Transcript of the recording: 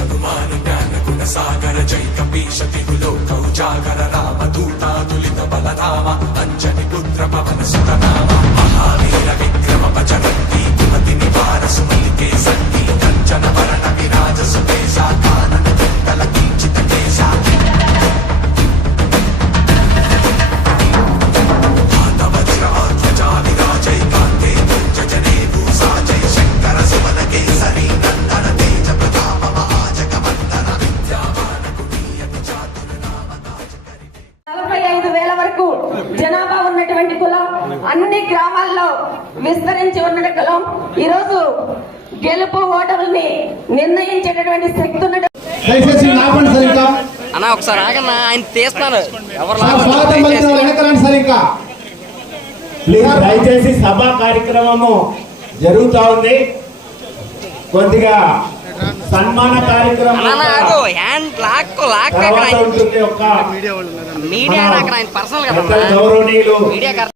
హనుమాన్ జ్ఞాన గుణ సాగర జై కపీశ తిగులో కౌజాగర రామ దూతాదులిత బలరామ అంజని పుత్ర పవన సుతనామ. వేల వరకు జనాభా ఉన్నటువంటి కులం అన్ని గ్రామాల్లో విస్తరించి ఉన్న కులం. ఈరోజు గెలుపు ఓటర్లని నిర్ణయించేటటువంటి శక్తి ఉన్న దయచేసి ఆపండి సార్ ఇంకా అన్న ఒకసారి ఆగన్నా ఆయన తీస్తున్నారు దయచేసి సభా కార్యక్రమము జరుగుతా ఉంది. కొద్దిగా సన్మాన కార్యక్రమం నాకు ఒక మీడియా అక్కడ ఆయన పర్సనల్ కదా మీడియా